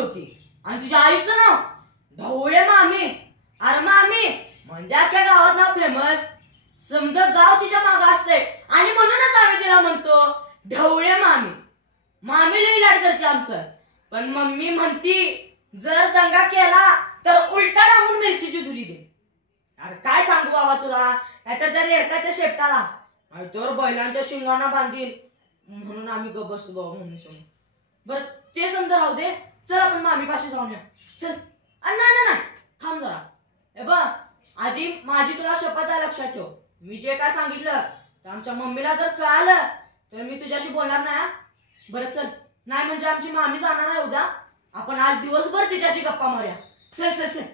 होती आणि तुझ्या आईचं नाव ढवळे मामी. अरे मामी म्हणजे अख्ख्या गावात नाव फेमस. समजा गाव तिच्या मागं असते आणि म्हणूनच आम्ही तिला म्हणतो ढवळे मामी. मामी लई लाड करते आमचं. पण मम्मी म्हणती जर दंगा केला तर उलटा टाकून मिरचीची धुरी दे. अरे काय सांगू बाबा तुला, नाहीतर त्या रेडकाच्या शेपटाला नाहीतर बैलांच्या शिंगांना बांधील. म्हणून आम्ही गप बसतो बाबा मम्मी समोर. बरं ते समजा राहू दे, चल आपण मामी पाशी जाऊन या. चल. नाही थांब जरा. हे बघ आधी माझी तुला शपथ आहे, लक्षात ठेव. मी जे काय सांगितलं तर आमच्या मम्मीला जर कळालं तर मी तुझ्याशी बोलणार नाही. बरं चल. नाही म्हणजे आमची मामी जाणार आहे उद्या. आपण आज दिवसभर तिच्याशी गप्पा मारूया. चल चल चल.